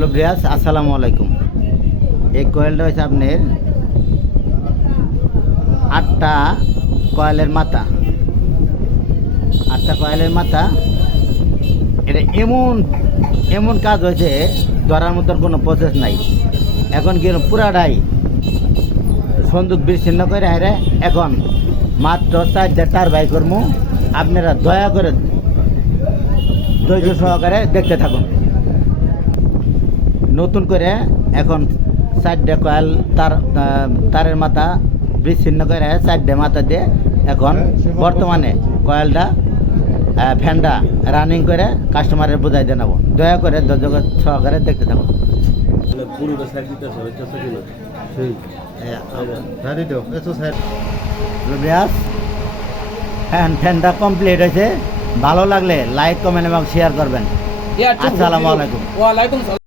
Hello ব্রিয়াস, আসসালামু আলাইকুম। এই কয়েলটা হচ্ছে আপনার 8টা কয়েলের মাথা। 8টা কয়েলের মাথা। এটা এমন এমন কাজ হয়েছে, ধরার মতন কোনো প্রসেস নাই। এখন কি পুরাটাই সন্দুক বিচ্ছিন্ন করে হারে এখন মাত্র 4টা টারবাই করবো। আপনারা দয়া করে ধৈর্য সহকারে দেখতে থাকুন। নতুন করে এখন 4টে কয়েল তারের মাথা বিচ্ছিন্ন করে 4টে মাথা দিয়ে এখন বর্তমানে কয়েলটা ফ্যানটা রানিং করে কাস্টমারের বোঝাই জানাবো। দয়া করে ধৈর্য সহকারে দেখতে থাকুন। ফ্যানটা কমপ্লিট হয়েছে। ভালো লাগলে লাইক, কমেন্ট এবং শেয়ার করবেন। আসসালামু আলাইকুম।